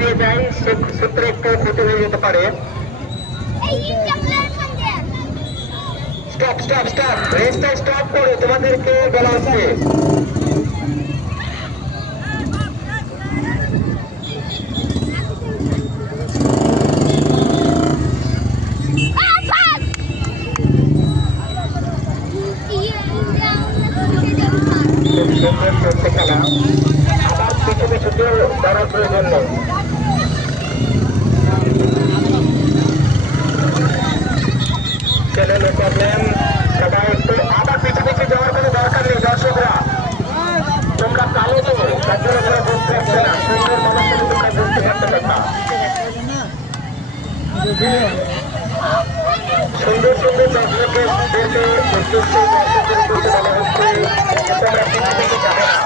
দাঁড়িয়ে যায় সেক্ষেত্রে একটু ক্ষতি হয়ে যেতে পারে। স্টপ স্টপ স্টপ, রেসটা স্টপ করে তোমাদেরকে বলা হচ্ছে। খুব সুন্দর চলছে খেলা, আবার পিছু পিছু কেউ করার প্রয়োজন নেই। নো প্রবলেম, সবাই একটু আবার পিছু পিছু যাওয়ার কোনো দরকার নেই। দর্শকরা তোমরা কালো তো তার জন্য তোমরা বুঝতে পারছে না, সুন্দর মানুষ হলে তোমরা বুঝতে পারতে পারবা। সুন্দর সুন্দর দর্শকদেরকে উদ্দেশ্যে দর্শকদের উদ্দেশ্যে বলা হচ্ছে তোমরা পিছু পিছু যাবে না।